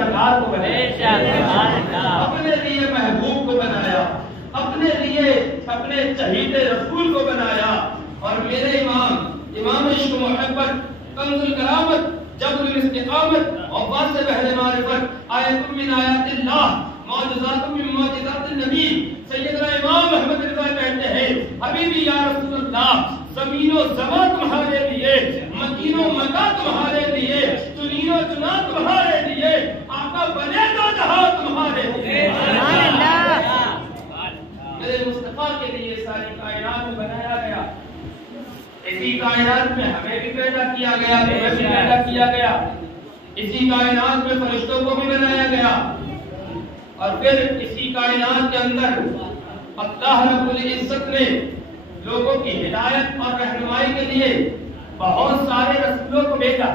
سرکار کو بنایا، اپنے لیے محبوب کو بنایا، اپنے لیے اپنے چہیتے رسول کو بنایا. اور میرے امام عشق و محبت، کنز الکرامت، جبر الاستقامت، عباس بحر معرفت، آیت من آیات اللہ، معجزات من معجزات النبی، سیدنا امام احمد رضا کہتے ہیں حبیبی یا رسول اللہ، زمین و زمان تمہارے لیے، مکین و مکہ تمہارے لیے، چنین و چنا تمہارے لیے، آقا بنے گا جہاں تمہارے لیے. میرے مصطفیٰ کے لیے ساری کائنات میں بنایا گیا. اسی کائنات میں ہمیں بھی پیدا کیا گیا، تمہیں بھی پیدا کیا گیا. اسی کائنات میں فرشتوں کو بھی بنایا گیا. اور پھر اسی کائنات کے اندر اللہ رب العزت نے لوگوں کی ہدایت اور رہنمائی کے لیے بہت سارے رسولوں کو بھیجا.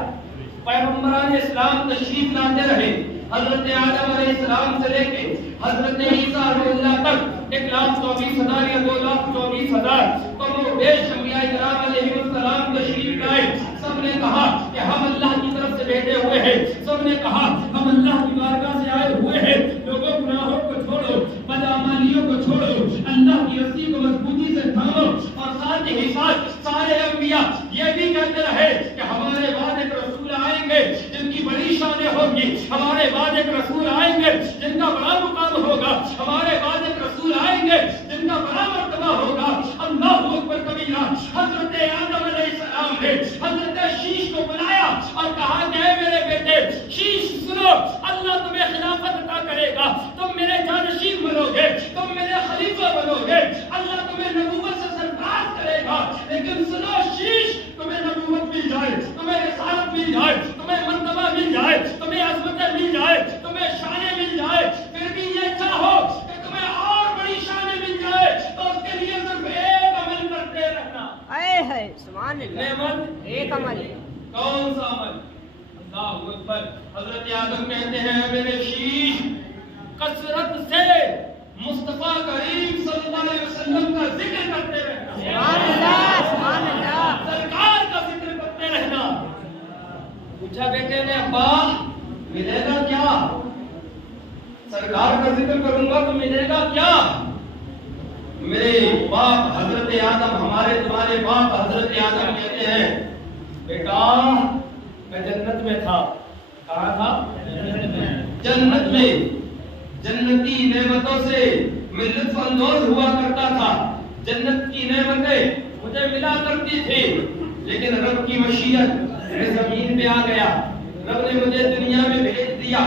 پیغمبران اسلام تشریف لاتے رہے، حضرت آدم علیہ السلام سے لے کے حضرت عیسیٰ علیہ اللہ تک 1,24,000 یا 2,24,000 کم و بیش انبیاء کرام علیہ السلام تشریف لائے. سب نے کہا کہ ہم اللہ کی طرف سے بھیجے ہوئے ہیں. سب نے کہا ہم اللہ کی بارگاہ سے آئے ہوئے ہیں. لوگوں گناہوں کو چھوڑو، بدعمالیوں کو چھوڑو، اللہ کی رسی کو مضبوطی سے تھامو. اور ساتھ ہی ساتھ سارے انبیاء یہ بھی کہتے رہے کہ ہمارے بعد ایک رسول آئیں گے جن کی بڑی شانیں ہوگی، ہمارے بعد ایک رسول آئیں گے جن کا بڑا مقام ہوگا، ہمارے بعد ایک رسول آئیں گے جن کا بڑا مرتبہ ہوگا. اللہ اکبر کبیرہ. حضرت آدم علیہ السلام نے حضرت شیش کو بلایا اور کہا کہ اے میرے بیٹے شیش سنو، اللہ تمہیں خلافت عطا کرے گا، تم میرے جانشین بنو گے، تم میرے خلیفہ بنو گے، اللہ تمہیں نبوت سے سرفراز کرے گا. لیکن سنو شیش، تمہیں نبوت مل جائے، تمہیں رسالت مل جائے، تمہیں مرتبہ مل جائے، تمہیں عظمتیں مل جائے، تمہیں شانیں مل جائے، پھر بھی یہ چاہو کہ تمہیں اور بڑی شانیں مل جائے تو اس کے لیے صرف ایک عمل کرتے رہنا. ہے سبحان اللہ. عمل ایک عمل. کون سا عمل؟ اللہ اکبر. حضرت آدم کہتے ہیں میرے شیش کثرت سے مصطفیٰ کریم صلی اللہ علیہ وسلم کا ذکر کرتے رہنا. سبحان اللہ سبحان اللہ. سرکار کا ذکر کرتے رہنا. پوچھا بیٹے نے ابا ملے گا کیا؟ سرکار کا ذکر کروں گا تو ملے گا کیا؟ میرے باپ حضرت آدم، ہمارے تمہارے باپ حضرت آدم کہتے ہیں بیٹا میں جنت میں تھا. کہاں تھا؟ جنت میں. جنتی نعمتوں سے میں لطف اندوز ہوا کرتا تھا. جنت کی نعمتیں مجھے ملا کرتی تھی. لیکن رب کی مشیت میں زمین پہ آ گیا. رب نے مجھے دنیا میں بھیج دیا.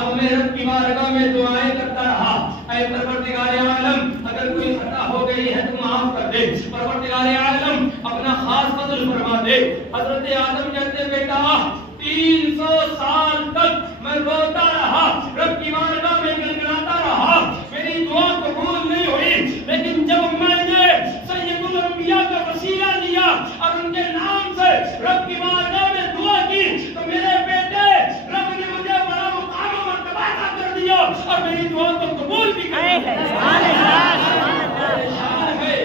اب میں رب کی بارگاہ میں دعائیں کرتا رہا، اے پروردگار عالم اگر کوئی خطا ہو گئی ہے تو معاف کر دے، پروردگار عالم اپنا خاص فضل فرما دے. حضرت آدم کہتے بیٹا 300 سال تک میں روتا رہا، رب کی بارگاہ میں گنگناتا رہا، میری دعا قبول نہیں ہوئی. لیکن جب میں نے سید الانبیاء کا وسیلہ لیا اور ان کے نام سے رب کی بارگاہ میں دعا کی تو میرے بیٹے رب نے مجھے بڑا مقام و مرتبہ عطا کر دیا اور میری دعا کو قبول بھی کر دیا. سبحان اللہ سبحان اللہ. شان ہے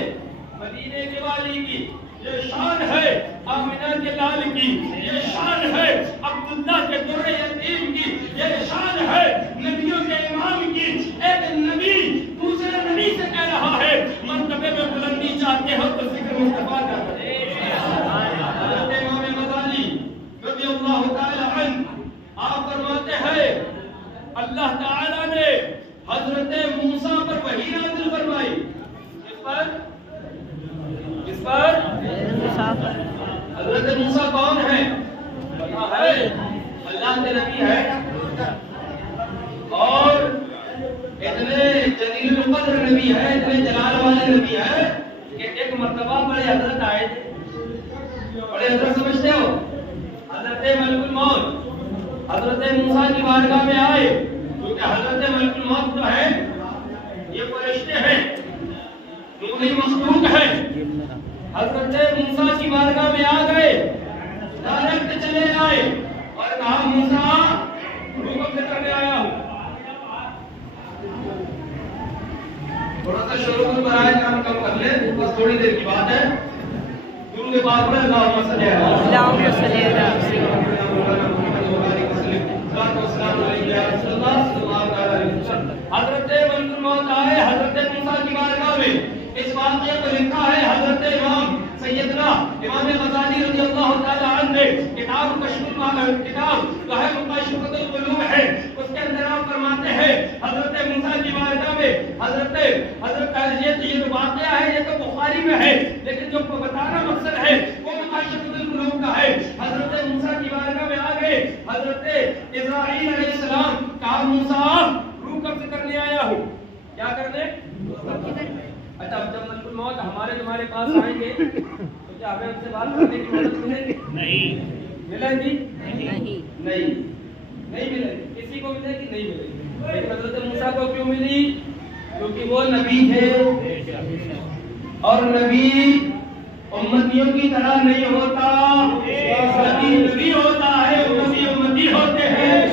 مدینے کے والی کی، یہ شان ہے آمنہ کے لال کی، یہ شان ہے عبداللہ کے در یتیم کی، یہ شان ہے نبیوں کے امام کی. ایک نبی دوسرے نبی سے کہہ رہا ہے مرتبے میں بلندی چاہتے ہو تو ذکر مصطفیٰ کا کرے. حضرت امام غزالی رضی اللہ تعالی عنہ آپ فرماتے ہیں اللہ تعالیٰ نے حضرت موسیٰ پر وحی نازل فرمائی. کس پر؟ کس پر؟ حضرت موسیٰ کون ہے؟ پتہ ہے اللہ کے نبی ہے اور اتنے جلیل القدر نبی ہے، اتنے جلال والے نبی ہے کہ ایک مرتبہ بڑے حضرت آئے تھے. بڑے حضرت سمجھتے ہو؟ حضرت ملک الموت حضرت موسیٰ کی بارگاہ میں آئے کیونکہ حضرت ملک الموت جو ہے یہ فرشتے ہیں، نوری مخلوق ہے. حضرت موسیٰ کی بارگاہ میں آ گئے، ڈائریکٹ چلے آئے اور کہا موسیٰ روح کو فکر میں آیا ہوں. تھوڑا سا شروع میں برائے کام کم کر لیں، بس تھوڑی دیر کی بات ہے. درود پاک پڑھیں اللہم صلی علی محمد. رسول اللہ صلی اللہ علیہ وسلم. حضرت ملک الموت آئے حضرت موسیٰ کی بارگاہ میں. اس واقعے کو لکھا ہے حضرت امام سیدنا امام غزالی رضی اللہ تعالیٰ عنہ نے. کتاب جو ہے مکاشفۃ القلوب ہے, اس کے اندر آپ فرماتے ہیں حضرت موسیٰ کی بارگاہ میں حضرت یہ جو واقعہ ہے یہ تو بخاری میں ہے, لیکن جو بتانا مقصد ہے وہ مکاشفۃ القلوب کا ہے. حضرت موسیٰ کی بارگاہ میں آ گئے حضرت اسرائیل علیہ السلام. کہا موسیٰ روح قبض کرنے آیا ہوں. کیا کرنے؟ اچھا جب ملک الموت ہمارے تمہارے پاس آئیں گے تو کیا ہمیں ان سے بات کرنے کی مدد ملے گی؟ نہیں. ملے گی؟ نہیں ملے گی. کسی کو ملے گی؟ نہیں ملے گی. لیکن حضرت موسیٰ کو کیوں ملی؟ کیونکہ وہ نبی تھے, اور نبی امتیوں کی طرح نہیں ہوتا. نبی ہوتا ہے, امتی ہوتے ہیں.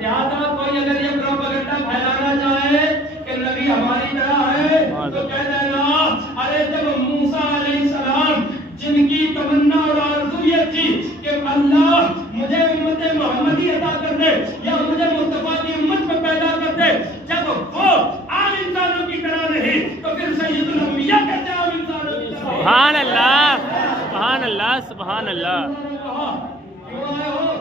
لہٰذا کوئی اگر یہ پروپیگنڈا پھیلانا چاہے کہ نبی ہماری طرح ہے تو کہہ دینا ارے جب موسیٰ علیہ السلام جن کی تمنا اور آرزو یہ تھی کہ اللہ مجھے امت محمدی عطا کر دے یا مجھے مصطفیٰ کی امت میں پیدا کر دے, جب وہ عام انسانوں کی طرح نہیں تو پھر سید الانبیاء کہتے ہیں عام انسانوں کی طرح. سبحان اللہ سبحان اللہ سبحان اللہ. کیوں آئے ہو؟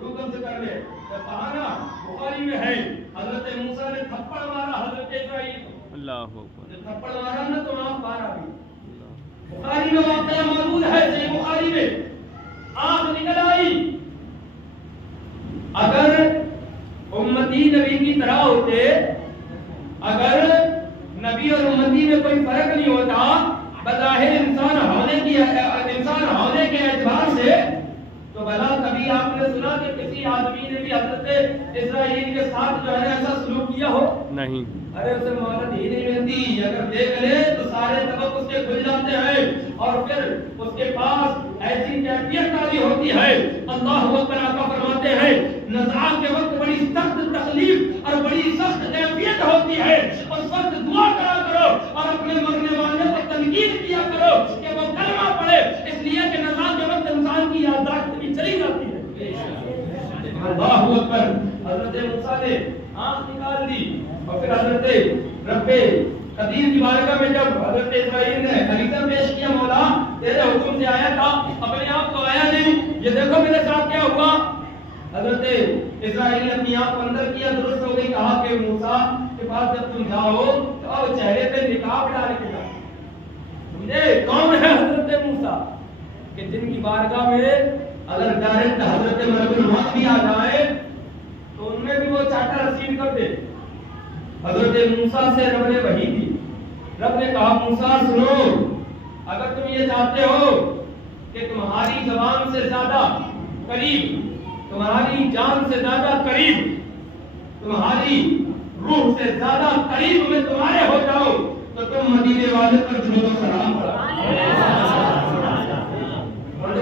روح قبض کرنے. بہانا بخاری میں ہے حضرت موسیٰ نے تھپڑ مارا حضرت اسرائیل کو. اللہ اکبر. جب تھپڑ مارا نا تو آنکھ باہر آ گئی. بخاری میں واقعہ موجود ہے, صحیح بخاری میں. آنکھ نکل آئی. اگر امتی نبی کی طرح ہوتے, اگر نبی اور امتی میں کوئی فرق نہیں ہوتا, بظاہر انسان ہونے کے اعتبار سے, تو بھلا کبھی آپ نے سنا کہ کسی آدمی نے بھی حضرت اسرائیل کے ساتھ جو ہے ایسا سلوک کیا ہو؟ نہیں. ارے اسے مہلت ہی نہیں ملتی. اگر دیکھ لے تو سارے سبق اس کے کھل جاتے ہیں, اور پھر اس کے پاس ایسی کیفیت تاری ہوتی ہے. اللہ اکبر. آقا فرماتے ہیں نزاع کے وقت بڑی سخت تکلیف اور بڑی سخت کیفیت ہوتی ہے. اس وقت دعا کرا کرو اور اپنے مرنے والے کو تنقید کیا کرو کہ وہ کلمہ پڑھے, اس لیے کہ نزاع کے وقت انسان کی یادداشت بھی چلی جاتی ہے. اللہ اکبر. حضرت موسیٰ نے آنکھ نکال دی, اور پھر حضرت رب قدیر کی بارگاہ میں جب حضرت اسرائیل نے عریضہ پیش کیا, مولا تیرے حکم سے آیا تھا, اپنے آپ تو آیا نہیں, یہ دیکھو میرے ساتھ کیا ہوا. حضرت اسرائیل نے اپنی آنکھ اندر کیا, درست ہو گئی. کہا کہ موسیٰ کے پاس جب تم جاؤ تو چہرے پہ نقاب ڈال کے جاؤ. سمجھے کون ہے حضرت موسیٰ کہ جن کی بارگاہ میں اگر ڈائریکٹ حضرت ملک الموت بھی آ جائے تو ان میں بھی وہ چاٹا رسید کر دے. حضرت موسیٰ سے رب نے وحی دی. رب نے کہا موسیٰ سنو, اگر تم یہ چاہتے ہو کہ تمہاری زبان سے زیادہ قریب, تمہاری جان سے زیادہ قریب, تمہاری روح سے زیادہ قریب میں تمہارے ہو جاؤ تو تم مدینے والے پر درود و سلام پڑھو.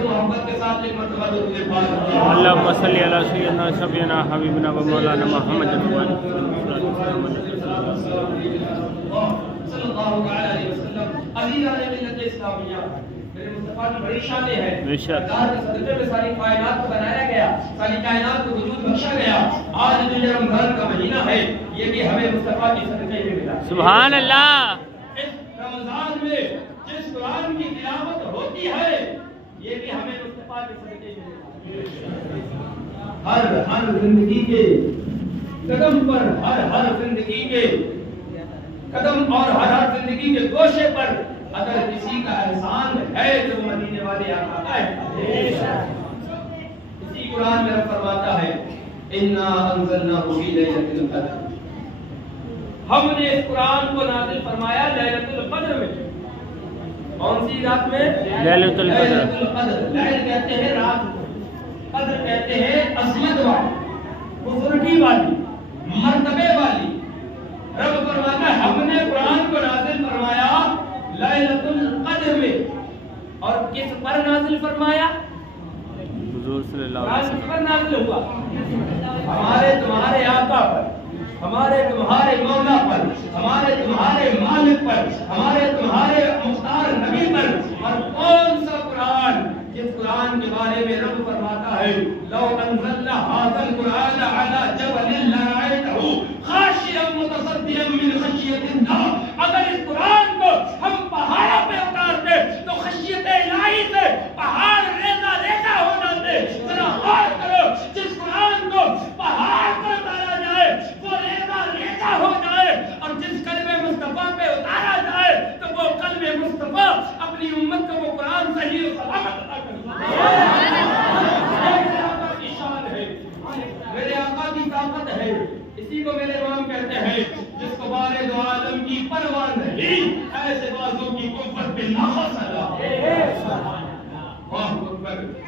محبت کے ساتھ ایک مرتبہ درود پاک. اللہم صلی علی سیدنا شفیعنا حبیبنا و مولانا محمد صلی اللہ علیہ وسلم. عزیزان ملت اسلامیہ, میرے مصطفیٰ کی بڑی شانیں ہیں. سرکار کے صدقے میں ساری کائنات کو بنایا گیا, ساری کائنات کو وجود بخشا گیا. آج جو یہ رمضان کا مہینہ ہے یہ بھی ہمیں مصطفیٰ کی صدقے میں ملا. سبحان اللہ. اس رمضان میں جس قرآن کی تلاوت ہوتی ہے یہ بھی ہمیں مصطفیٰ کے صدقے میں ملا. ہر زندگی کے قدم پر, ہر زندگی کے قدم اور ہر زندگی کے گوشے پر اگر کسی کا احسان ہے تو وہ مدینے والے آقا کا ہے. اسی قرآن میں رب فرماتا ہے انا انزلناہ فی لیلۃ القدر, ہم نے اس قرآن کو نازل فرمایا لیلۃ القدر میں. کون سی رات میں؟ لیلۃ القدر. لیل کہتے ہیں رات, قدر کہتے ہیں عظمت والی, بزرگی والی, مرتبے والی. رب فرماتا ہے ہم نے قرآن کو نازل فرمایا لیلۃ القدر میں. اور کس پر نازل فرمایا؟ حضور صلی اللہ علیہ وسلم پر نازل ہوا. ہمارے تمہارے آقا پر, ہمارے تمہارے مولا پر, ہمارے تمہارے مالک پر, ہمارے تمہارے مختار نبی پر. اور کون سا قرآن جس قرآن کے بارے میں رب فرماتا ہے لو لو انزلنا هذا القرآن على جبل لرأيته خاشعا متصدعا من خشية الله. اگر اس قرآن کو ہم پہاڑوں پہ اتارتے تو خشیت الہی سے پہاڑ ریزہ ریزہ ہو جاتے. ذرا غور کرو, جس قرآن کو پہاڑ پر اتارا جائے وہ ریزہ ریزہ ہو جائے, اور جس کلمہ مصطفیٰ پہ اتارا جائے تو وہ کلمہ مصطفیٰ اپنی امت کو وہ قرآن صحیح و سلامت عطا کرتا ہے. میرے آقا کی شان ہے, میرے آقا کی طاقت ہے. اسی کو میرے امام کہتے ہیں جس کو بارے دو عالم کی پرواہ نہیں, ایسے بازو کی قوت پہ ناخوش اللہ.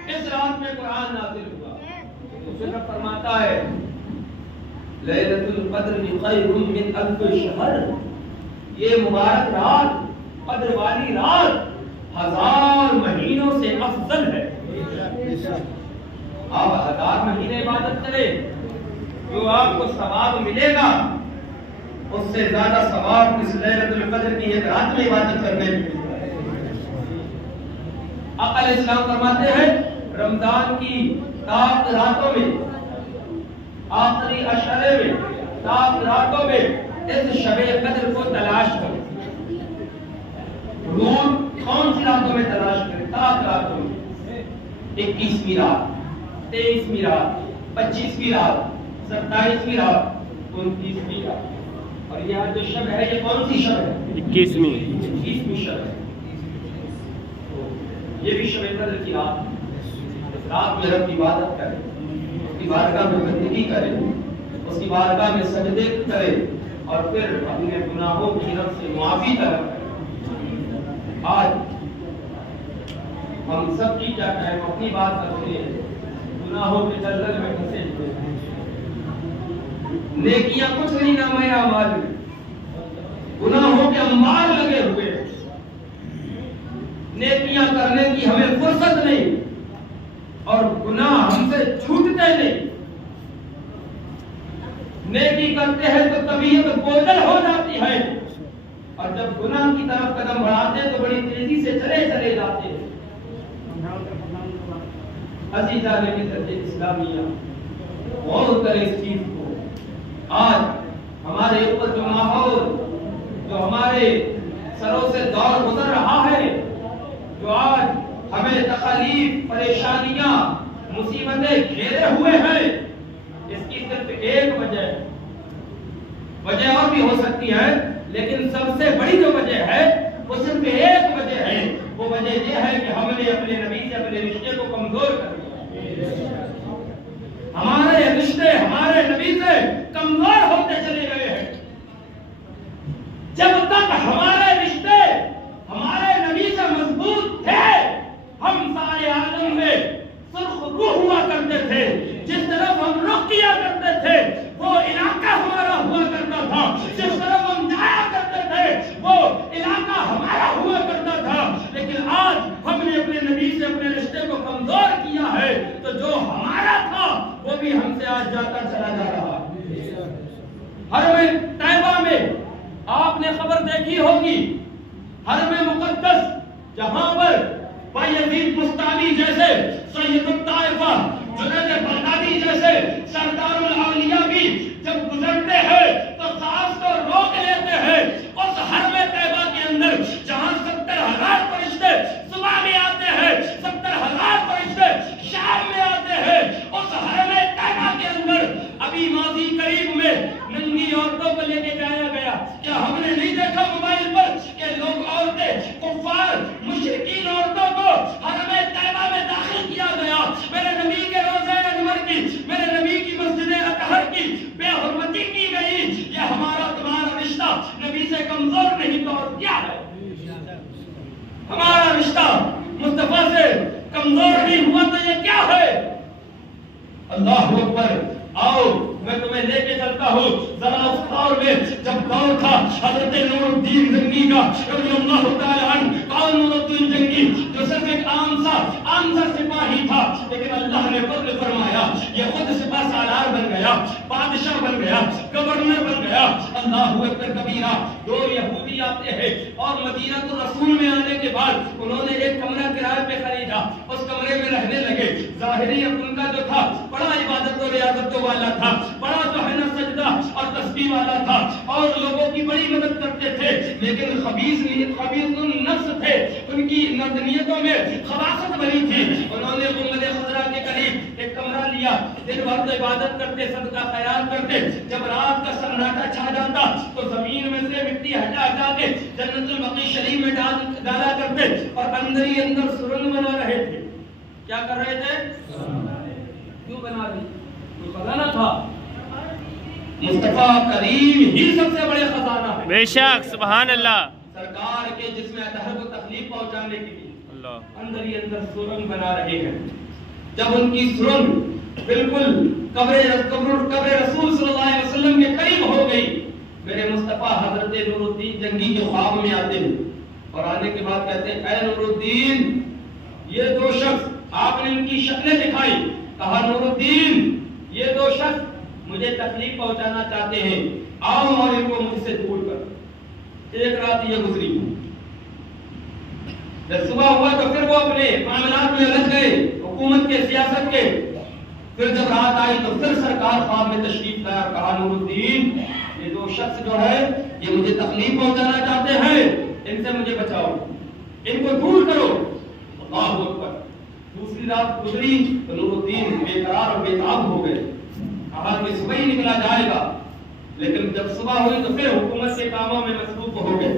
اس رات میں قرآن نازل ہوا. اسے رب فرماتا ہے لیلۃ القدر خیر من الف شہر. یہ مبارک رات, قدر والی رات 1000 مہینوں سے افضل ہے. آپ 1000 مہینے عبادت کریں, جو آپ کو ثواب ملے گا اس سے زیادہ ثواب اس لیلۃ القدر کی ایک رات میں عبادت کرنے میں. آقا علیہ السلام فرماتے ہیں رمضان کی 7 راتوں میں, آخری عشرے میں 7 راتوں میں اس شب قدر کو تلاش کرو. روز کون سی راتوں میں تلاش کریں؟ 7 راتوں میں. 21ویں رات, 23ویں رات, 25ویں رات, 27ویں رات, 29ویں رات. اور یہاں جو شب ہے یہ کون سی شب ہے؟ 21ویں شب ہے. یہ بھی شب قدر کی رات. اس رات میں رب کی عبادت کرے, اس کی بارگاہ میں بندگی کرے, اس کی بارگاہ میں سجدے کرے, اور پھر اپنے گناہوں کی رب سے معافی طلب کرے. آج ہم سب کی کیا کہیں, اپنی بات کرتے ہیں, گناہوں کے دلدل میں پھنسے ہوئے ہیں. نیکیاں کچھ نہیں نامۂ اعمال میں, گناہوں کے انبار لگے ہوئے ہیں. نیکیاں کرنے کی ہمیں فرصت نہیں, اور گناہ ہم سے چھوٹتے نہیں. نیکی کرتے ہیں تو طبیعت بوجھل ہو جاتی ہے, اور جب گناہ کی طرف قدم بڑھاتے ہیں تو بڑی تیزی سے چلے جاتے ہیں. عزیزان ملت اسلامیہ, غور کریں اس چیز کو. آج ہمارے اوپر جو ماحول, جو ہمارے سروں سے دور گزر رہا ہے, جو آج ہمیں تکالیف, پریشانیاں, مصیبتیں گھیرے ہوئے ہیں, اس کی صرف ایک وجہ ہے. وجہ اور بھی ہو سکتی ہے, لیکن سب سے بڑی جو وجہ ہے وہ صرف ایک وجہ ہے. وہ وجہ یہ ہے کہ ہم نے اپنے نبی سے اپنے رشتے کو کمزور کر دیا. ہمارے رشتے ہمارے نبی سے کمزور ہوتے چلے گئے ہیں. جب تک ہمارے رشتے ہمارے نبی سے مضبوط تھے, ہم سارے عالم میں سرخ روح ہوا کرتے تھے. جس طرف ہم رخ کیا کرتے تھے وہ علاقہ ہمارا ہوا کرتا تھا. جس طرف ہم جایا کرتے تھے وہ علاقہ ہمارا ہوا کرتا تھا. لیکن آج ہم نے اپنے نبی سے اپنے رشتے کو کمزور کیا ہے, تو جو ہمارا تھا وہ بھی ہم سے آج جاتا چلا جا رہا. حرم طیبہ میں آپ نے خبر دیکھی ہوگی, حرم مقدس جہاں پر بایزید بستانی جیسے سید الطائفہ, جنید بغدادی جیسے سردار الاولیاء بھی جب گزرتے ہیں تو سانس کو روک لیتے ہیں. اس حرم طیبہ کے اندر جہاں 70,000 فرشتے صبح میں آتے ہیں, 70,000 فرشتے شام میں آتے ہیں, اس حرم طیبہ کے اندر ابھی ماضی قریب میں ننگی عورتوں کو لے کے جایا گیا. کیا ہم نے نہیں دیکھا موبائل پر کہ لوگ, عورتیں, کفار, مشرکین عورتوں کو حرم طیبہ میں داخل کیا گیا. میرے نبی کے روضہ انور کی, میرے نبی کی مسجد اطہر کی بے حرمتی کی گئی. یہ ہمارا تمہارا رشتہ نبی سے کمزور نہیں تو اور کیا ہے؟ ہمارا رشتہ مصطفیٰ سے کمزور نہیں ہوا تو یہ کیا ہے؟ اللہ اکبر. آؤ میں تمہیں لے کے چلتا ہوں ذرا اس دور میں جب جب دور تھا حضرت نور الدین زنگی کا رضی اللہ تعالی عنہ، کون نور الدین زنگی جو صرف ایک عام سا سپاہی تھا، لیکن اللہ نے فضل فرمایا یہ خود سپاہ سالار بن گیا، بادشاہ بن گیا، گورنر بن گیا۔ اللہ اکبر کبیرہ۔ دو یہودی آتے ہیں اور مدینہ الرسول میں آنے کے بعد انہوں نے ایک کمرہ کرائے پہ خریدا، اس کمرے میں رہنے لگے۔ ظاہری ان کا جو تھا بڑا عبادت و ریاضت والا تھا، بڑا جو ہے نا سجدہ اور تسبیح والا تھا اور لوگوں کی بڑی مدد کرتے تھے، لیکن خبیث النفس تھے، ان کی نیتوں میں خباثت بھری تھی۔ انہوں نے گنبد خضرا کے قریب ایک کمرہ لیا، دن بھر عبادت کرتے، صدقہ خیرات کرتے، جب رات کا سناٹا چھا جاتا تو زمین میں سے مٹی ہٹا کے جنت البقیع شریف میں ڈالا کرتے اور اندر ہی اندر سرنگ بنا رہے تھے۔ کیا کر رہے تھے؟ کیوں بنا دی؟ کوئی خزانہ تھا؟ مصطفیٰ کریم ہی سب سے بڑے خزانہ ہے۔ بے شک، سبحان اللہ۔ سرکار کے جسم اطہر کو تکلیف پہنچانے کے لیے اللہ اندر ہی اندر سرنگ بنا رہے ہیں۔ جب ان کی سرنگ بالکل قبر رسول صلی اللہ علیہ وسلم کے قریب ہو گئی، میرے مصطفیٰ حضرت نور الدین زنگی کے خواب میں آتے ہیں اور آنے کے بعد کہتے ہیں اے نور الدین، یہ دو شخص، آپ نے ان کی شکلیں دکھائی، کہا نور الدین یہ دو شخص مجھے تکلیف پہنچانا چاہتے ہیں، آؤ اور ان کو مجھ سے دور کر۔ ایک رات یہ گزری، جب صبح ہوا تو پھر وہ اپنے معاملات میں لگ گئے، حکومت کے، سیاست کے۔ پھر جب رات آئی تو پھر سرکار خواب میں تشریف لایا، کہا نور الدین یہ دو شخص جو ہے یہ مجھے تکلیف پہنچانا چاہتے ہیں، ان سے مجھے بچاؤ، ان کو دور کرو۔ اللہ اکبر۔ دوسری رات گزری تو نور الدین بے قرار اور بے تاب ہو گئے، کہا کہ صبح ہی نکلا جائے گا، لیکن جب صبح ہوئی تو پھر حکومت کے کاموں میں مصروف ہو گئے۔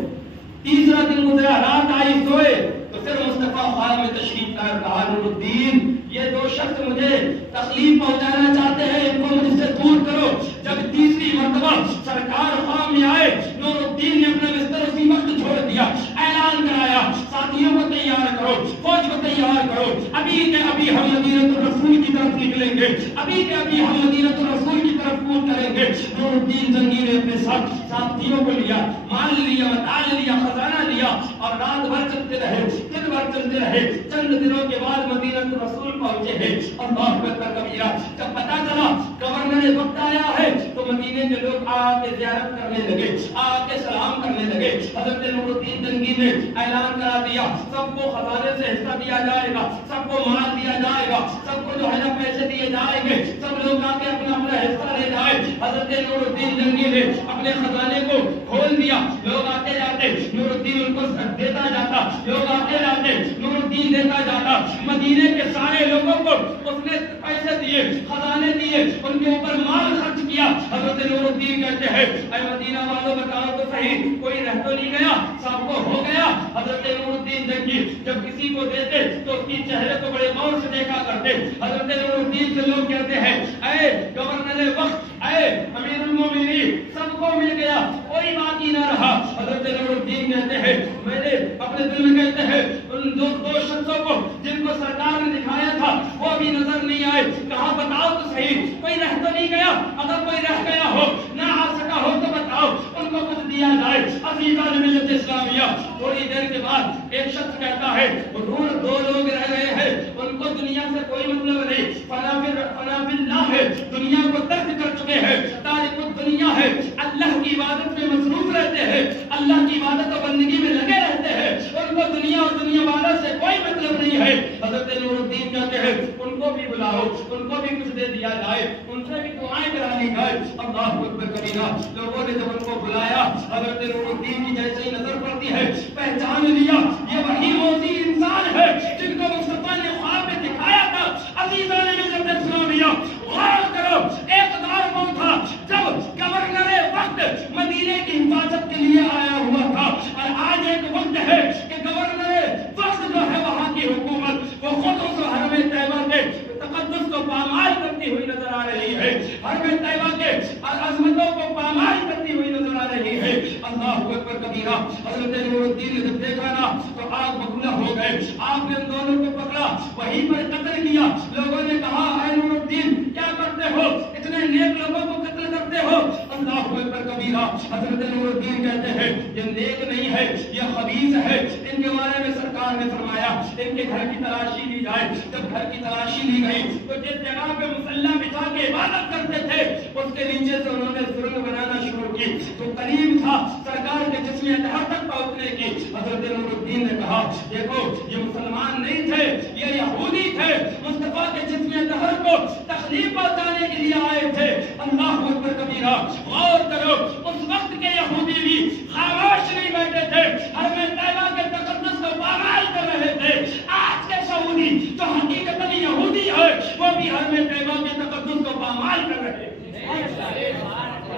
تیسرا دن گزرا، رات آئی، سوئے تو پھر مصطفیٰ خواب میں تشریف لایا، کہا نور الدین یہ دو شخص مجھے تکلیف پہنچانا چاہتے ہیں، ان کو مجھ سے دور کرو۔ جب تیسری مرتبہ سرکار خواب میں آئے، نور الدین نے اپنا بستر اسی وقت چھوڑ دیا، اعلان کرایا ساتھیوں کو تیار کرو، فوج کو تیار کرو، ابھی کے ابھی ہم مدینہ الرسول کی طرف نکلیں گے، ابھی کے ابھی ہم مدینہ الرسول کی طرف کوچ کریں گے۔ نور الدین زنگی نے اپنے ساتھ ساتھیوں کو لیا، مال لیا، متاع لیا، خزانہ لیا اور رات بھر چلتے رہے، دن بھر چلتے رہے۔ چند دنوں کے بعد مدینہ الرسول پہنچے ہیں۔ اللہ اکبر کبیرہ۔ جب پتا چلا گورنر وقت آیا ہے تو مدینے کے لوگ آ کے زیارت کرنے لگے، آ کے سلام کرنے لگے۔ حضرت نور الدین زنگی نے اعلان کرا دیا سب کو خزانے سے حصہ دیا جائے گا، سب کو مال دیا جائے گا، سب کو جو ہے نا پیسے دیے جائیں گے، سب لوگ آ کے اپنا اپنا حصہ لے جائے۔ حضرت نور الدین زنگی نے اپنے خزانے کو کھول دیا، لوگ آتے جاتے، نور الدین ان کو دیتا جاتا، لوگ آتے جاتے، نور الدین دیتا جاتا۔ مدینے کے سارے لوگوں کو اس نے پیسے دیے، خزانے دیے، ان کے اوپر مال خرچ کیا۔ حضرت نور الدین کہتے ہیں اے مدینہ والوں بتاؤ تو صحیح، کوئی رہ تو نہیں گیا؟ سب کو ہو گیا۔ حضرت نور الدین زنگی جب کسی کو دیتے تو اس کی چہرے کو بڑے غور سے دیکھا کرتے۔ حضرت نور الدین سے لوگ کہتے ہیں اے گورنر وقت، اے امیر المومنین، سب کو مل گیا، کوئی باقی نہ رہا۔ حضرت نور الدین کہتے ہیں میں نے اپنے دل میں کہتے ہیں ان دو شخصوں کو جن کو سرکار نے دکھایا تھا وہ ابھی نظر نہیں آئے، کہا بتاؤ تو صحیح کوئی رہ تو نہیں گیا؟ اگر کوئی رہ گیا ہو، نہ آ سکا ہو تو بتاؤ، ان کو کچھ دیا جائے۔ عزیزان ملت اسلامیہ، تھوڑی دیر کے بعد ایک شخص کہتا ہے حضور دو لوگ رہ گئے ہیں، ان کو دنیا سے کوئی مطلب نہیں، فنا فی اللہ ہے، دنیا کو ترک کر چکے ہیں، تارک الدنیا ہے، اللہ کی عبادت میں مصروف رہتے ہیں، اللہ کی عبادت و بندگی میں لگے رہتے ہیں، ان کو دنیا اور دنیا والوں سے کوئی مطلب نہیں ہے۔ حضرت نور الدین کہتے ہیں ان کو بھی بلاؤ، ان کو بھی کچھ دے دیا جائے، ان سے بھی دعائیں کرا لی جائے۔ اللہ اکبر کبیرہ۔ لوگوں نے جب ان کو بلایا، حضرت نور الدین کی جیسے ہی نظر پڑتی ہے پہچان لیا یہ وہی موذی انسان ہے جن کو مصطفیٰ نے خواب میں دکھایا تھا۔ عزیزان ملت اسلامیہ، غور کرو ایک دور وہ تھا جب گورنر وقت مدینے کی حفاظت کے لیے آیا ہوا تھا، اور آج ایک وقت ہے کہ گورنر وقت جو ہے وہاں کی حکومت وہ خود اس حرم طیبہ کے تقدس کو پامال کرتی ہوئی نظر آ رہی ہے، حرم طیبہ کے عظمتوں کو پامال کرتی ہوئی نظر آ رہی ہے۔ اللہ اکبر کبیرہ۔ حضرت نور الدین نے جب دیکھا نا تو آگ بگلا ہو گئے، آپ نے ان دونوں کو پکڑا، وہیں پر قتل کیا۔ لوگوں نے کہا اے نور الدین کیا کرتے ہو، اتنے نیک لوگوں کو قتل کرتے ہو؟ اللہ اکبر کبیرہ. حضرت نور الدین کہتے ہیں یہ نیک نہیں ہے, یہ خبیث ہے. ان کے بارے میں سرکار نے فرمایا ان کے گھر کی تلاشی لی جائے. جب گھر کی تلاشی لی گئی تو جس جگہ پہ مصلی بچھا کے عبادت کرتے تھے اس کے نیچے سے انہوں نے سرنگ بنانا شروع کی. جو قریب تھا سرکار کے جسم اطہر تک پہنچنے کی. حضرت نور الدین نے کہا دیکھو یہ مسلمان نہیں تھے, یہ یہودی تھے. مصطفیٰ کے جسم اطہر کو تکلیف پہنچانے کے لیے آئے تھے. اللہ اکبر کبیرہ. غور کرو اس وقت کے یہودی بھی خاموش نہیں بیٹھے تھے, حرم طیبہ کے تقدس کو پامال کر رہے تھے. آج کے سعودی جو حقیقتاً یہودی ہے وہ بھی حرم طیبہ کے تقدس کو پامال کر رہے تھے.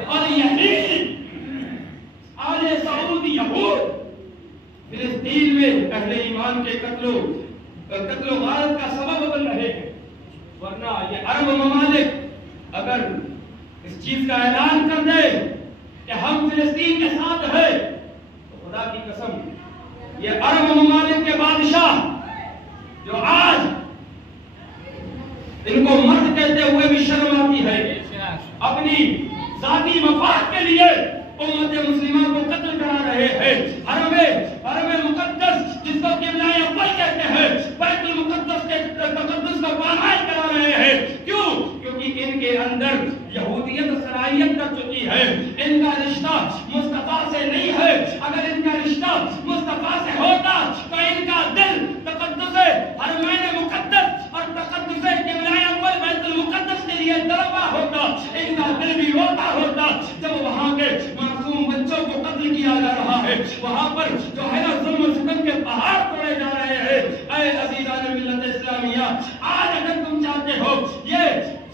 اور یہی آل سعود یہود فلسطین میں اہل ایمان کے قتل و غارت کا سبب بن رہے ہیں. ورنہ یہ عرب ممالک اگر اس چیز کا اعلان کر دے کہ ہم فلسطین کے ساتھ ہیں تو خدا کی قسم یہ عرب ممالک کے بادشاہ جو آج ان کو مرد کہتے ہوئے بھی شرم آتی ہے, اپنی ذاتی مفاد کے لیے امت مسلمہ کو قتل کرا رہے ہیں. حرم مقدس جس کو قبلہ اول کہتے ہیں, بیت المقدس کے تقدس کو پامال کرا رہے ہیں. کیوں؟ کیونکہ ان کے اندر یہودیت صلاحیت کر چکی ہے. ان کا رشتہ مصطفیٰ سے نہیں ہے. اگر ان کا رشتہ مصطفیٰ سے ہوتا تو ان کا دل تقدس حرمین مقدس اور تقدس قبلہ اول بیت المقدس کے لیے تڑپا ہوتا. ان کا دل بھی روتا ہوتا جب وہاں کے معصوم بچوں کو قتل کیا جا رہا ہے, وہاں پر جو ہے نا ظلم و ستم کے پہاڑ توڑے جا رہے ہیں. اے عزیزان ملت اسلامیہ, آج اگر تم چاہتے ہو یہ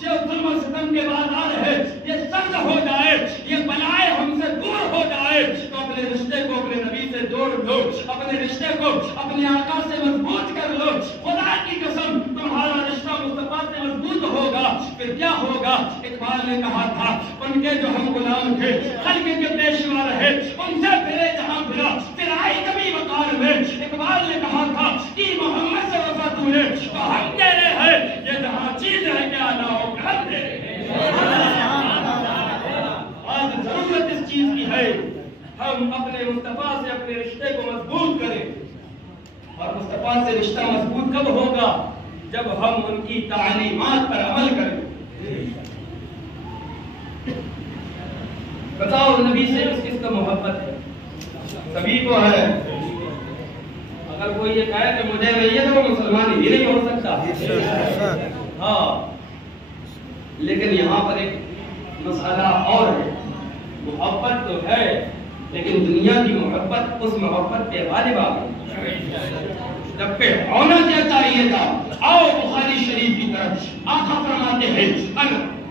جو ظلم و ستم کے بعد آ رہے یہ سخت ہو جائے, یہ بلائے ہم سے دور ہو جائے, تو اپنے رشتے کو اپنے نبی سے جوڑ لو, اپنے رشتے کو اپنے آقا سے مضبوط کر لو. خدا کی قسم تمہارا رشتہ مصطفیٰ سے مضبوط ہوگا. پھر کیا ہوگا؟ اقبال نے کہا تھا ان کے جو ہم غلام تھے خلق کے پیشوا رہے, ان سے پھرے جہاں پھرا پھر آئی کبھی وقار میں. اقبال نے کہا تھا کہ محمد سے وفا تو نے تو ہم کہہ رہے ہیں یہ جہاں چیز ہے کیا نہ ہو کر دے. آج ضرورت اس چیز کی ہے ہم اپنے مصطفیٰ سے اپنے رشتے کو مضبوط کریں. اور مصطفیٰ سے رشتہ مضبوط کب ہوگا؟ جب ہم ان کی تعلیمات پر عمل کریں. بتاؤ نبی سے کس کس کا محبت ہے؟ سبھی کو ہے. اگر کوئی یہ کہے کہ مجھے نہیں ہے تو وہ مسلمان ہی نہیں ہو سکتا. ہاں, لیکن یہاں پر ایک مسئلہ اور ہے. محبت تو ہے لیکن دنیا کی محبت اس محبت کے غالب آ گئی. جب پہ ہونا کیا چاہیے تھا. آؤ بخاری شریف کی طرف. آقا فرماتے ہیں,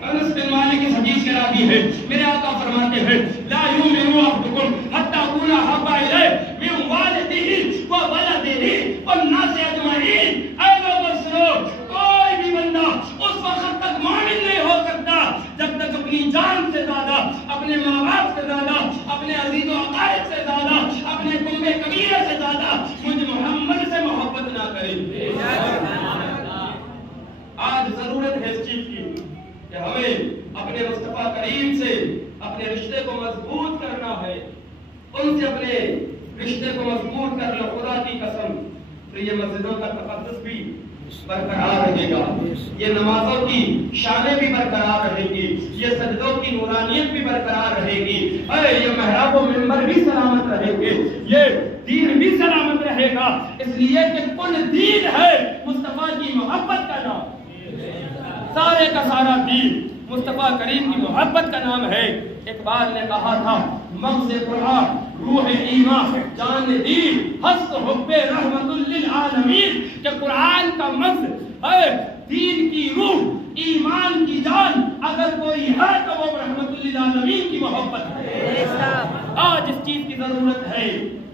انس بن مالک کی حدیث کے راوی ہے, میرے آقا فرماتے ہیں لا یؤمنو احدکم حتی اکون احب الیہ من والدہ و ولدہ والناس اجمعین. اے لوگوں سنو, کوئی بھی بندہ اس وقت تک مومن نہیں ہو سکتا جب تک اپنی جان سے زیادہ, اپنے ماں باپ سے زیادہ, اپنے عزیز و اقارب سے زیادہ, اپنے قوم کبیرہ سے زیادہ مجھ محمد سے محبت نہ کرے. آج ضرورت ہے اس چیز کی کہ ہمیں اپنے مصطفیٰ کریم سے اپنے رشتے کو مضبوط کرنا ہے. ان سے اپنے رشتے کو مضبوط کر لو. خدا کی قسم تو یہ مسجدوں کا تقدس بھی برقرار رہے گا, یہ نمازوں کی شانیں بھی برقرار رہے گی, یہ سجدوں کی نورانیت بھی برقرار رہے گی, یہ محراب و منبر بھی سلامت رہیں گے, یہ دین بھی سلامت رہے گا. اس لیے کہ کل دین ہے مصطفیٰ کی محبت کا نام. سارے کا سارا دین مصطفیٰ کریم کی محبت کا نام ہے. اقبال نے کہا تھا مغز قرآن روح ایمان جان دین ہست حب رحمت للعالمین, کہ قرآن کا مغز ہے دین کی روح, ایمان کی جان. اگر کوئی ہے تو وہ رحمت للعالمین کی محبت ہے. آج اس چیز کی ضرورت ہے.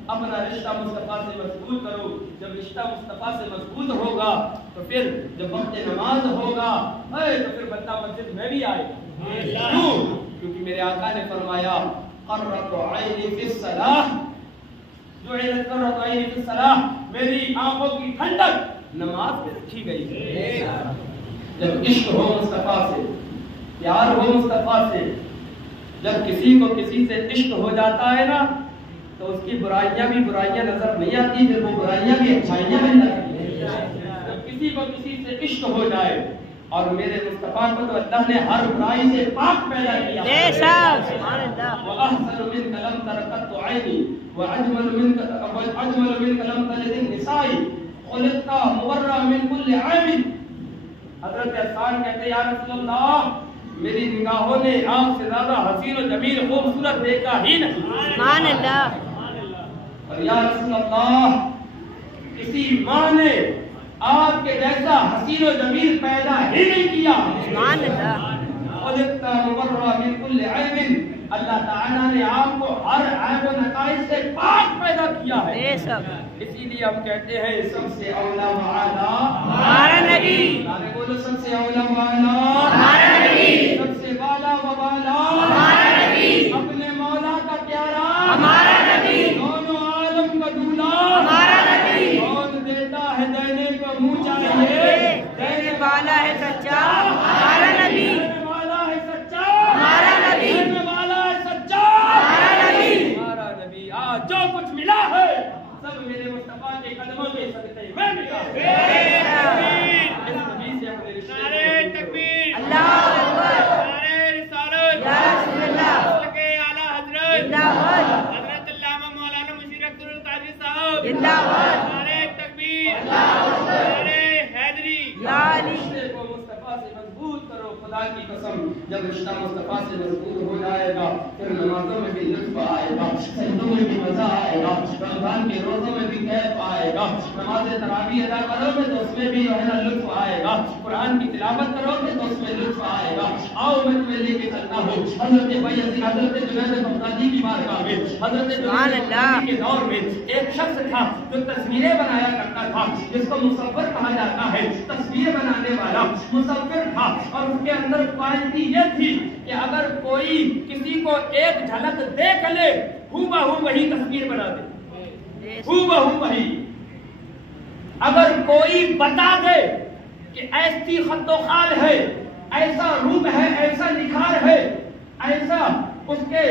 اپنا رشتہ مصطفیٰ سے مضبوط کرو. جب رشتہ مصطفیٰ سے مضبوط ہوگا تو پھر جب وقت نماز ہوگا تو پھر بندہ مسجد میں بھی آئے گا. کیوں؟ کیونکہ میرے آقا نے فرمایا قرۃ عینی فی الصلاۃ, جعلت قرۃ عینی فی الصلاۃ, میری آنکھوں کی ٹھنڈک نماز میں رکھی گئی ہے. جب عشق ہو مصطفیٰ سے, پیار ہو مصطفیٰ سے, جب کسی کو کسی سے عشق ہو جاتا ہے نا تو اس کی برائیاں بھی برائیاں نظر نہیں آتی، پھر وہ برائیاں بھی اچھائیاں بھی نظر آتی۔ جب کسی کو کسی سے عشق ہو جائے، اور میرے مصطفیٰ کو تو اللہ نے ہر برائی سے پاک پیدا کیا ہے۔ وَأَحْسَنُ مِنْكَ لَمْ تَرَ قَطُّ عَيْنِي وَأَجْمَلُ مِنْكَ لَمْ تَلِدِ النِّسَاءُ خُلِقْتَ مُبَرَّأً مِنْ كُلِّ عَيْبٍ۔ حضرت حسان کہتے ہیں یا رسول اللہ، میری نگاہوں نے آپ سے زیادہ حسین و جمیل خوبصورت دیکھا ہی نہیں۔ سبحان اللہ۔ اور یا رسول اللہ، کسی ماں نے آپ کے جیسا حسین و جمیل پیدا ہی نہیں کیا۔ سبحان اللہ۔ خلقت مبرأ من کل عیب، اللہ تعالیٰ نے آپ کو ہر عیب و نقائص سے پاک پیدا کیا ہے۔ بے شک۔ اسی لیے ہم کہتے ہیں سب سے اولا و اعلیٰ ہمارا نبی۔ نعرہ بولو، سب سے اولا و اعلیٰ ہمارا نبی۔ سب سے بالا و بالا ہمارا نبی۔ اپنے مولا کا پیارا ہمارا نبی۔ دونوں عالم کا دولہ ہمارا نبی۔ کون دیتا ہے دینے کو منہ چاہیے، دینے والا ہے سچا ہمارا نبی۔ دینے والا ہے سچا ہمارا نبی۔ دینے والا ہے سچا ہمارا نبی۔ ہمارا نبی۔ آج جو کچھ ملا ہے سب میرے مصطفیٰ کے قدموں کے صدقے میں ملا ہے۔ اس نبی سے ہم نے نعرہ تکبیر، اللہ اکبر۔ نعرہ رسالت، یا رسول اللہ۔ ملک اعلیٰ حضرت زندہ باد۔ حضرت علامہ مولانا مشیر اختر القادری صاحب، زندہ باد۔ نعرہ تکبیر، نعرہ حیدری۔ یا علی۔ رشتے کو مصطفیٰ سے مضبوط کرو، خدا کی قسم جب رشتہ مصطفیٰ سے مضبوط ہو جائے گا پھر نمازوں میں بھی لطف آئے گا، سجدوں میں بھی مزہ آئے گا، رمضان کے روزوں میں بھی کیف آئے گا، نماز تراویح ادا کرو گے تو اس میں بھی جو ہے نا لطف آئے گا، قرآن کی تلاوت کرو گے تو اس میں لطف آئے گا۔ آؤ میں تمہیں لے کے چلتا ہوں حضرت بایزید، حضرت جنید بغدادی کی بارگاہ میں، حضرت سبحان جنید اللہ بغدادی کے دور میں ایک شخص تھا جو تصویریں بنایا کرتا تھا، جس کو مصور کہا جاتا ہے، تصویر بنانے والا مصور تھا، اور اس کے اندر کوالٹی یہ تھی کہ اگر کوئی کسی کو ایک جھلک دیکھ لے ہو بہو وہی تصویر بنا دے، ہو بہو وہی۔ اگر کوئی بتا دے کہ ایسی خط و خال ہے، ایسا روپ ہے، ایسا نکھار ہے، ایسا اس کے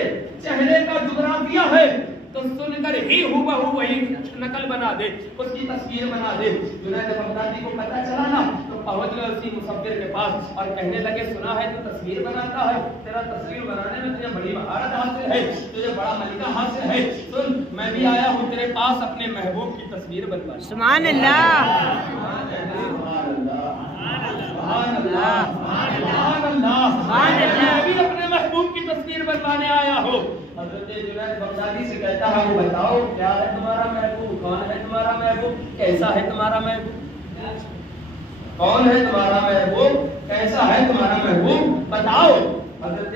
چہرے کا جغرافیہ ہے، تو سن کر ہی ہو بہو وہی نقل بنا دے، اس کی تصویر بنا دے۔ جنید بغدادی کو پتہ چلا نا تو پہنچ گئے اسی مصور کے پاس اور کہنے لگے سنا ہے تو تصویر بناتا ہے، تیرا تصویر بنانے میں تجھے بڑی مہارت حاصل ہے، تجھے بڑا ملکہ حاصل ہے، سن میں بھی آیا ہوں تیرے پاس اپنے محبوب کی تصویر بنوانے۔ سبحان اللہ۔ سبحان اللہ، سبحان اللہ، سبحان اللہ۔ میں بھی اپنے محبوب کی تصویر بنوانے آیا ہوں۔ حضرت جنید بغدادی سے کہتا ہے وہ بتاؤ کیا ہے تمہارا محبوب، کون ہے تمہارا محبوب، کیسا ہے تمہارا محبوب، کون ہے تمہارا محبوب، کیسا ہے تمہارا محبوب بتاؤ۔ حضرت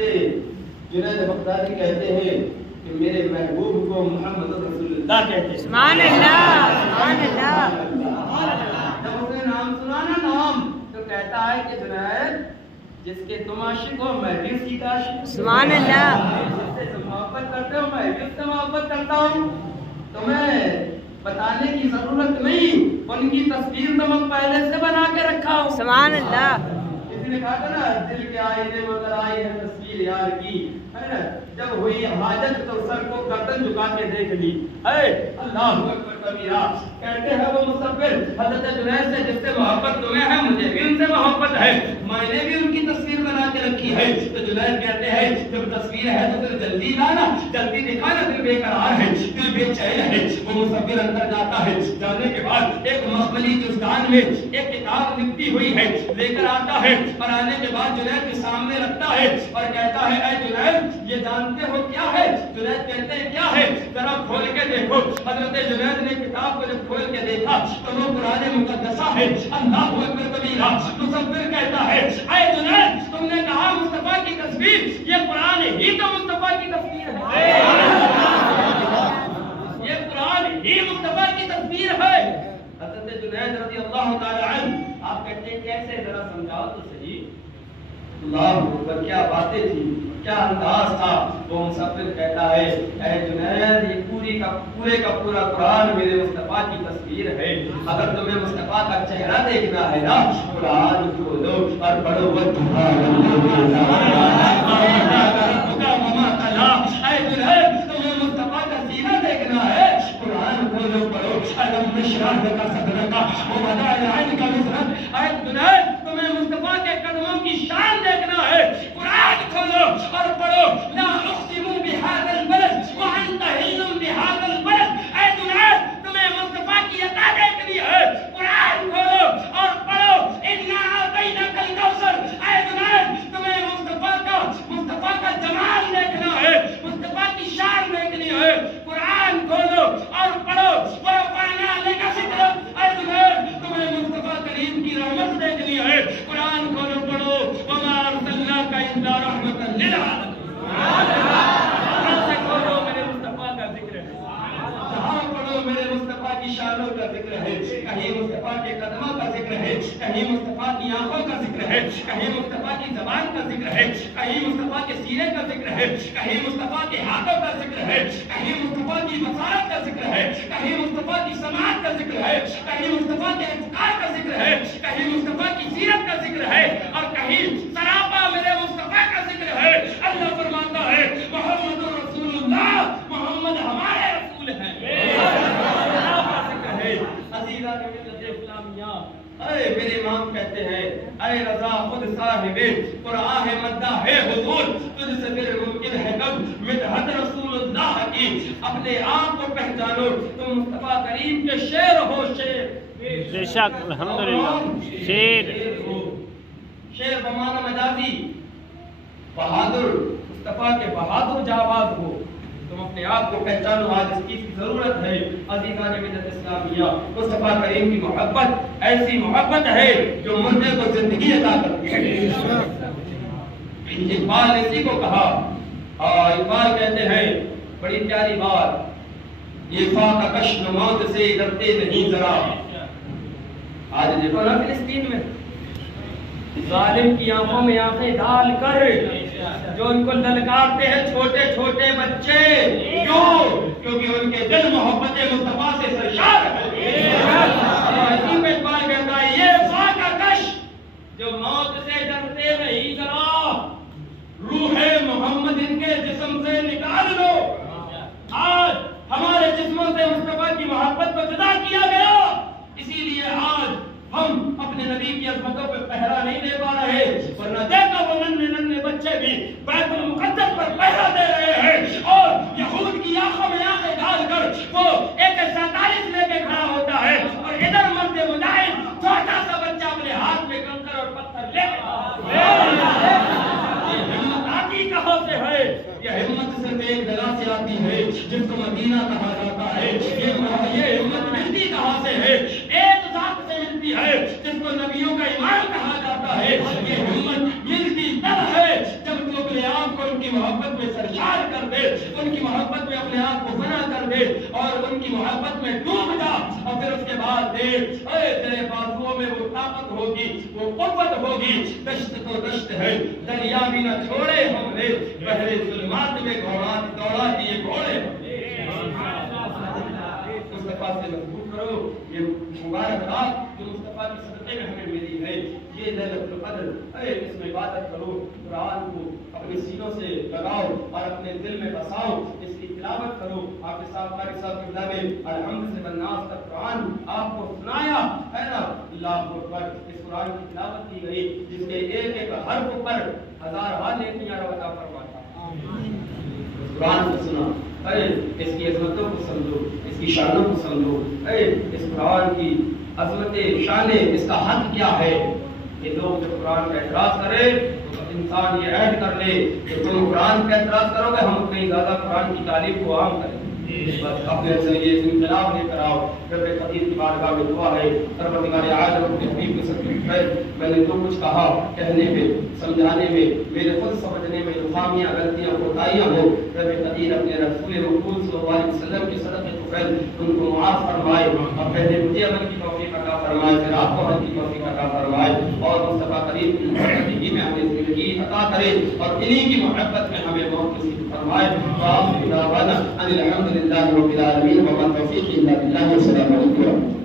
جنید بغدادی کہتے ہیں کہ میرے محبوب کو محمد رسول اللہ کہتے ہیں۔ سبحان اللہ۔ سبحان اللہ۔ جب اس نے نام سنا نا نام تو کہتا ہے کہ جنید جس کے تم عاشق ہو میں بھی اسی کا عاشق ہوں، سبحان اللہ۔ جس سے تم محبت کرتے ہو میں بھی اس سے محبت کرتا ہوں، تمہیں بتانے کی ضرورت نہیں، ان کی تصویر تو میں پہلے سے بنا کے رکھا ہوں۔ سبحان اللہ۔ کسی نے کہا تھا نا دل کے آئینے مگر آئی ہے تصویر یار کی، ہے نا جب ہوئی حاجت تو سر کو گردن جھکا کے دیکھ لی، اے اللہ اکبر کبیرہ۔ کہتے ہیں وہ مصور حضرت جنید سے جس سے محبت تمہیں ہے مجھے بھی ان سے محبت ہے، میں نے بھی ان کی تصویر بنا کے رکھی ہے۔ تو جنید کہتے ہیں جب تصویر ہے تو پھر جلدی لانا، جلدی دکھانا، دل بے قرار ہے، دل بے چین ہے۔ وہ مصور اندر جاتا ہے، جانے کے بعد ایک مخملی جزدان میں ایک کتاب لکھتی ہوئی ہے لے کر آتا ہے، اور آنے کے بعد جنید کے سامنے رکھتا ہے اور کہتا ہے اے جنید یہ جانتے ہو کیا ہے؟ جنید کہتے ہیں کیا ہے؟ ذرا کھول کے دیکھو۔ حضرت جنید نے کتاب کو جب کھول کے دیکھا تو وہ قرآن مقدسہ ہے۔ اللہ اکبر کبیرہ۔ مصور کہتا ہے اے جنید تم نے کہا مصطفیٰ کی تصویر، یہ قرآن ہی تو مصطفیٰ کی تصویر ہے، یہ قرآن ہی مصطفیٰ کی تصویر ہے۔ حضرت جنید رضی اللہ تعالی عنہ آپ کہتے ہیں کیسے، ذرا سمجھاؤ تو صحیح۔ اللہ اکبر، کیا باتیں تھی، کیا انداز تھا۔ وہ مصور کہتا ہے اے جنید یہ پورے کا پورا قرآن میرے مصطفیٰ کی تصویر ہے، اگر تمہیں مصطفیٰ کا چہرہ دیکھنا ہے نا قرآن کھولو اور پڑھو کرنا وہ بتا العین کا نصرت اے دنیا تمہیں مصطفیٰ کے قدموں کی شان دیکھنا ہے قرآن کھولو اور پڑھو لا اقسم بهذا البلد وانت حل بهذا البلد اے دنیا تمہیں مصطفیٰ کی عطا دیکھنی ہے قرآن کھولو اور پڑھو انا اعطیناک الکوثر اے دنیا تمہیں مصطفیٰ کا جمال دیکھنا ہے مصطفیٰ کی شان دیکھنی ہے قرآن کھولو اور پڑھو ورفعنا لک ذکرک اے دنیا تمہیں مصطفیٰ کریم کی رحمت دیکھنی ہے قرآن کھولو پڑھو وما ارسلناک الا رحمتا للعالمین کھولو میرے مصطفیٰ کا ذکر ہے جہاں پڑھو میرے مصطفیٰ کی شانوں کا ذکر ہے کہیں مصطفیٰ کے قدموں کا ذکر ہے کہیں مصطفیٰ کی آنکھوں کا ذکر ہے کہیں مصطفیٰ کی زبان کا ذکر ہے کہیں مصطفیٰ کے سینے کا ذکر ہے کہیں مصطفیٰ کے ہاتھوں کا ذکر ہے کہیں مصطفیٰ کی بصارت کا ذکر ہے کہیں مصطفیٰ کی سماعت کا ذکر ہے کہیں مصطفیٰ کے افکار کا ذکر ہے کہیں مصطفیٰ کی سیرت کا ذکر ہے اور کہیں سراپا میرے مصطفیٰ کا ذکر ہے اللہ فرماتا ہے محمد رسول اللہ محمد ہمارے رسول ہیں اے میرے امام کہتے ہیں اے رضا خود صاحب قرآن مدہ ہے حضور تجھ سے پھر ممکن ہے کب مدحت رسول اللہ کی اپنے آپ کو پہچانو تم مصطفیٰ کریم کے شعر ہو شعر بے شک الحمدللہ شعر بمعنی مجازی بہادر مصطفیٰ کے بہادر جاواز ہو تم اپنے آپ کو پہچانو آج اس کی ضرورت ہے عزیزان ملت اسلامیہ مصطفیٰ کریم کی محبت ایسی محبت ہے جو مردے کو زندگی عطا کرتی ہے اقبال نے اسی کو کہا اقبال کہتے ہیں بڑی پیاری بات یہ فاقہ کشن موت سے ڈرتے نہیں ذرا آج دیکھو نا فلسطین میں ظالم کی آنکھوں میں آنکھیں ڈال کر جو ان کو للکارتے ہیں چھوٹے چھوٹے بچے کیوں کیونکہ ان کے دل محبت مصطفیٰ سے سرشار ہے اسی پہ اقبال کہتا ہے یہ فاقہ کش جو موت سے ڈرتے نہیں ذرا روح محمد ان کے جسم سے نکال لو آج ہمارے جسموں سے مصطفیٰ کی محبت کو جدا کیا گیا اسی لیے آج ہم اپنے نبی کی عظمتوں پہ پہرا نہیں دے پا رہے ورنہ دیکھا وہ ننھے بچے بھی بیت المقدس پر پہرا دے رہے ہیں اور یہود کی آنکھوں میں آنکھیں ڈال کر وہ AK-47 لے کے کھڑا ہوتا ہے اور ادھر مرد مجاہد چھوٹا سا بچہ اپنے ہاتھ میں کنکر اور پتھر لے یہ ہمت آتی کہاں سے ہے یہ ہمت صرف ایک جگہ سے آتی ہے جس کو مدینہ کہا جاتا ہے یہ ہمت ملتی کہاں سے ہے ایک ذات سے ملتی ہے جس کو نبیوں کا امام کہا جاتا ہے یہ ہمت ملتی تب ہے جب تو اپنے آپ کو ان کی محبت میں سرشار کر دے ان کی محبت میں اپنے آپ کو فنا کر دے اور ان کی محبت میں ڈوب جا اور پھر اس کے بعد دیکھ اے تیرے بازوؤں میں وہ طاقت ہوگی وہ قوت ہوگی دشت تو دشت ہے دریا بھی نہ چھوڑے ہم نے پہلے ظلمات میں دوڑا دیے گھوڑے مصطفیٰ سے محبوب کرو یہ مبارک رات جو مصطفیٰ کی صدقے میں ہمیں ملی ہے یہ لیلۃ القدر اے اس میں عبادت کرو قرآن کو اپنے سینوں سے لگاؤ اور اپنے دل میں بساؤ اس کی تلاوت کرو آپ کے ساتھ قاری صاحب کی میں الحمد سے بالناس تک قرآن آپ کو سنایا ہے نا اللہ اکبر اس قرآن کی تلاوت کی گئی جس کے ایک ایک حرف پر ہزار نیکیاں عطا فرماتا قرآن کو سنا اے اس کی عظمتوں کو سمجھو اس کی شانوں کو سمجھو اے اس قرآن کی عظمت شان اس کا حق کیا ہے یہ لوگ جب قرآن کا اعتراض کرے تو انسان یہ عہد کر لے کہ تم قرآن کا اعتراض کرو گے ہم اتنی زیادہ قرآن کی تعریف کو عام کریں بس اپنے سے یہ انقلاب لے کر آؤ رب قدیر کی بارگاہ میں دعا ہے پروردگار عالم اپنے حبیب کے ساتھ میں نے جو کچھ کہا کہنے میں سمجھانے میں میرے خود سمجھنے میں جو خامیاں غلطیاں کوتاہیاں ہو رب قدیر اپنے رسول مقبول صلی اللہ علیہ وسلم کے صدقے طفیل ان کو معاف فرمائے اور پہلے مجھے عمل کی توفیق عطا فرمائے پھر آپ کو عمل کی توفیق عطا فرمائے اور مصطفیٰ کریم کی زندگی میں ہمیں زندگی عطا کرے اور انہی کی محبت میں ہمیں موت نصیب فرمائے وآخر دعوانا ان الحمد للہ رب العالمین وما التوفیق الا باللہ والسلام علیکم